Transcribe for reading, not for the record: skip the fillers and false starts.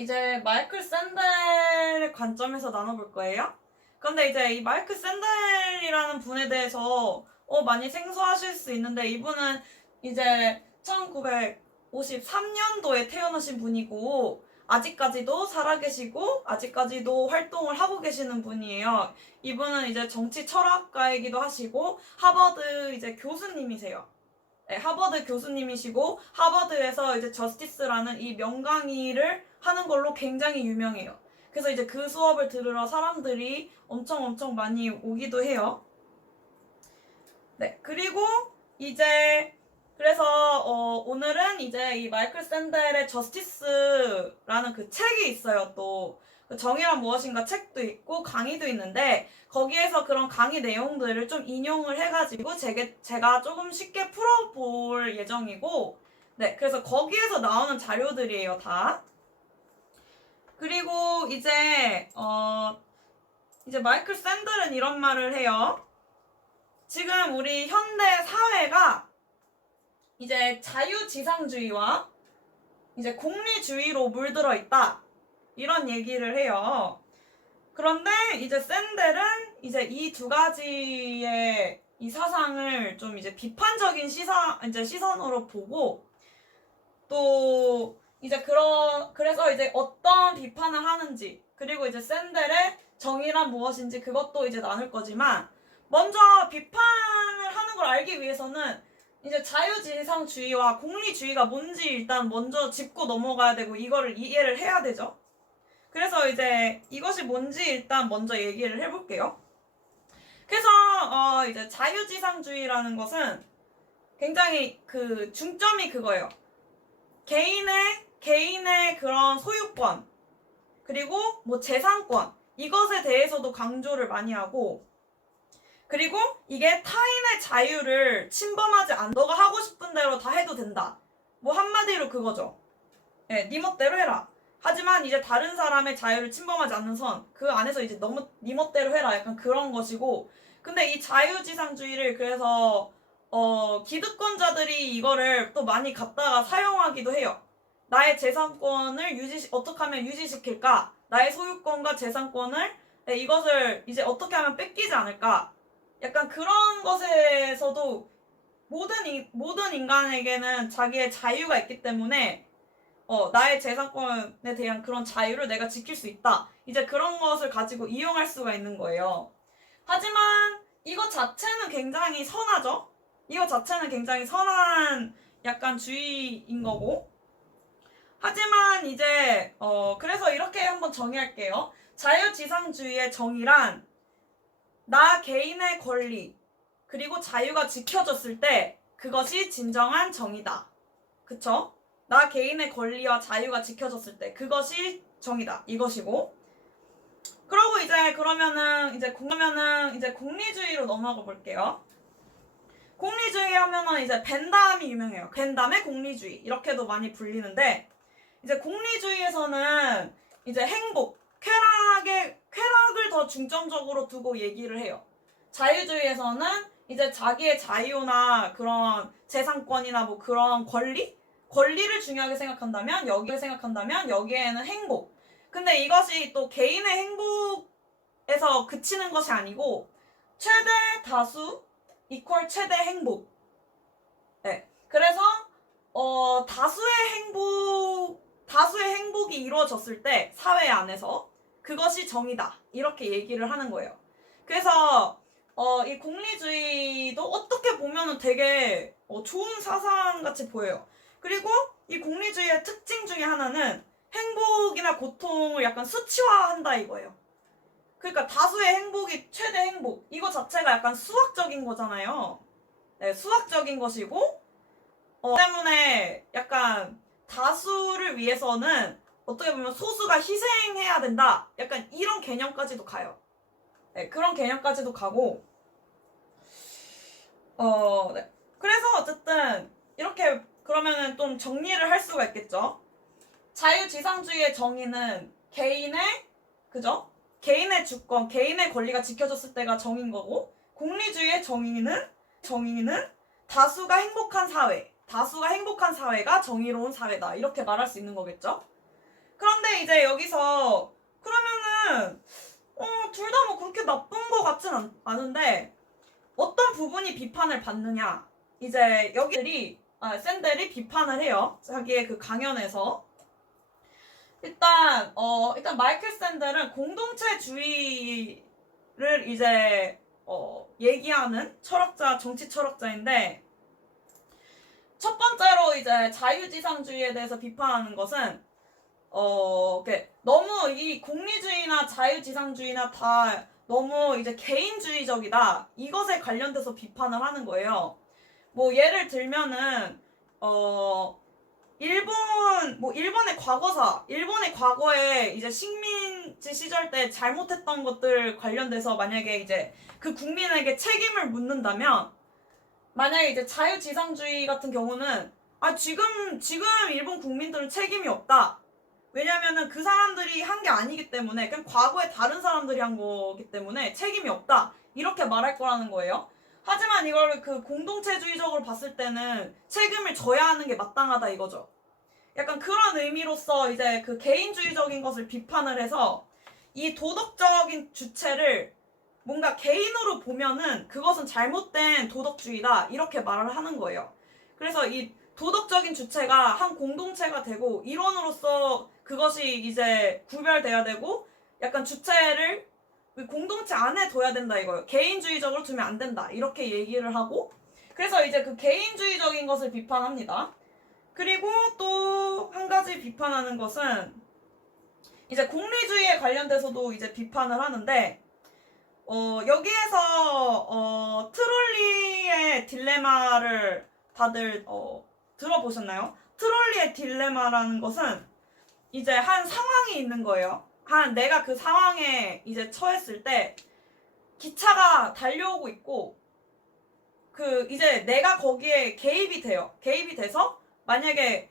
이제 마이클 샌델의 관점에서 나눠볼 거예요. 그런데 이제 이 마이클 샌델이라는 분에 대해서 많이 생소하실 수 있는데, 이분은 이제 1953년도에 태어나신 분이고 아직까지도 살아계시고 아직까지도 활동을 하고 계시는 분이에요. 이분은 이제 정치 철학가이기도 하시고 하버드 이제 교수님이세요. 네, 하버드 교수님이시고 하버드에서 이제 저스티스라는 이 명강의를 하는 걸로 굉장히 유명해요. 그래서 이제 그 수업을 들으러 사람들이 엄청 많이 오기도 해요. 네, 그리고 이제 그래서 오늘은 이제 이 마이클 샌델의 저스티스라는 그 책이 있어요. 또 그 정의란 무엇인가 책도 있고 강의도 있는데, 거기에서 그런 강의 내용들을 좀 인용을 해가지고 제가 조금 쉽게 풀어볼 예정이고, 네, 그래서 거기에서 나오는 자료들이에요, 다. 그리고 이제 마이클 샌델은 이런 말을 해요. 지금 우리 현대 사회가 이제 자유지상주의와 이제 공리주의로 물들어 있다, 이런 얘기를 해요. 그런데 이제 샌델은 이제 이 두 가지의 이 사상을 좀 이제 비판적인 시선으로 보고, 또 이제 그래서 이제 어떤 비판을 하는지, 그리고 이제 샌델의 정의란 무엇인지 그것도 이제 나눌 거지만, 먼저 비판을 하는 걸 알기 위해서는 이제 자유지상주의와 공리주의가 뭔지 일단 먼저 짚고 넘어가야 되고, 이거를 이해를 해야 되죠. 그래서 이제 이것이 뭔지 일단 먼저 얘기를 해볼게요. 그래서 이제 자유지상주의라는 것은 굉장히 그 중점이 그거예요. 개인의 그런 소유권, 그리고 뭐 재산권, 이것에 대해서도 강조를 많이 하고, 그리고 이게 타인의 자유를 침범하지 않아. 너가 하고 싶은 대로 다 해도 된다. 뭐 한마디로 그거죠. 네 멋대로 해라. 하지만 이제 다른 사람의 자유를 침범하지 않는 선, 그 안에서 이제 너무 네 멋대로 해라, 약간 그런 것이고. 근데 이 자유지상주의를 그래서 기득권자들이 이거를 또 많이 갖다가 사용하기도 해요. 나의 재산권을 어떻게 하면 유지시킬까? 나의 소유권과 재산권을, 이것을 이제 어떻게 하면 뺏기지 않을까? 약간 그런 것에서도 모든 인간에게는 자기의 자유가 있기 때문에 나의 재산권에 대한 그런 자유를 내가 지킬 수 있다, 이제 그런 것을 가지고 이용할 수가 있는 거예요. 하지만 이것 자체는 굉장히 선하죠? 이것 자체는 굉장히 선한 약간 주의인 거고. 하지만 이제 그래서 이렇게 한번 정의할게요. 자유지상주의의 정의란 나 개인의 권리 그리고 자유가 지켜졌을 때 그것이 진정한 정의다. 그쵸? 나 개인의 권리와 자유가 지켜졌을 때 그것이 정의다, 이것이고. 그러고 이제 그러면은 이제 공리주의로 넘어가 볼게요. 공리주의 하면은 이제 벤담이 유명해요. 벤담의 공리주의, 이렇게도 많이 불리는데, 이제 공리주의에서는 이제 행복, 쾌락을 더 중점적으로 두고 얘기를 해요. 자유주의에서는 이제 자기의 자유나 그런 재산권이나 뭐 그런 권리를 중요하게 생각한다면 여기에는 행복. 근데 이것이 또 개인의 행복에서 그치는 것이 아니고 최대 다수 이퀄 최대 행복. 네. 그래서 다수의 행복이 이루어졌을 때 사회 안에서 그것이 정의다, 이렇게 얘기를 하는 거예요. 그래서 이 공리주의도 어떻게 보면은 되게 좋은 사상같이 보여요. 그리고 이 공리주의의 특징 중에 하나는 행복이나 고통을 약간 수치화한다, 이거예요. 그러니까 다수의 행복이 최대 행복, 이거 자체가 약간 수학적인 거잖아요. 네, 수학적인 것이고, 때문에 약간 다수를 위해서는 어떻게 보면 소수가 희생해야 된다, 약간 이런 개념까지도 가요. 네, 그런 개념까지도 가고, 네. 그래서 어쨌든 이렇게 그러면은 좀 정리를 할 수가 있겠죠. 자유지상주의의 정의는 그죠? 개인의 주권, 개인의 권리가 지켜졌을 때가 정의인 거고, 공리주의의 정의는 다수가 행복한 사회가 정의로운 사회다, 이렇게 말할 수 있는 거겠죠. 그런데 이제 여기서 그러면은 둘 다 뭐 그렇게 나쁜 것 같진 않은데 어떤 부분이 비판을 받느냐. 이제 여기들이 샌델이 비판을 해요. 자기의 그 강연에서. 일단 마이클 샌델은 공동체주의를 이제 얘기하는 철학자, 정치 철학자인데 첫 번째로 이제 자유지상주의에 대해서 비판하는 것은 너무 이 공리주의나 자유지상주의나 다 너무 이제 개인주의적이다. 이것에 관련돼서 비판을 하는 거예요. 뭐 예를 들면은 일본의 과거사, 일본의 과거에 이제 식민지 시절 때 잘못했던 것들 관련돼서 만약에 이제 그 국민에게 책임을 묻는다면 만약에 이제 자유지상주의 같은 경우는 지금 일본 국민들은 책임이 없다. 왜냐면은 그 사람들이 한 게 아니기 때문에 그냥 과거에 다른 사람들이 한 거기 때문에 책임이 없다. 이렇게 말할 거라는 거예요. 하지만 이걸 그 공동체주의적으로 봤을 때는 책임을 져야 하는 게 마땅하다 이거죠. 약간 그런 의미로서 이제 그 개인주의적인 것을 비판을 해서 이 도덕적인 주체를 뭔가 개인으로 보면은 그것은 잘못된 도덕주의다 이렇게 말을 하는 거예요. 그래서 이 도덕적인 주체가 한 공동체가 되고 일원으로서 그것이 이제 구별돼야 되고 약간 주체를 공동체 안에 둬야 된다 이거예요. 개인주의적으로 두면 안 된다 이렇게 얘기를 하고 그래서 이제 그 개인주의적인 것을 비판합니다. 그리고 또 한 가지 비판하는 것은 이제 공리주의에 관련돼서도 이제 비판을 하는데 여기에서 트롤리의 딜레마를 다들 들어보셨나요? 트롤리의 딜레마라는 것은 이제 한 상황이 있는 거예요. 내가 그 상황에 이제 처했을 때 기차가 달려오고 있고 이제 내가 거기에 개입이 돼요. 개입이 돼서 만약에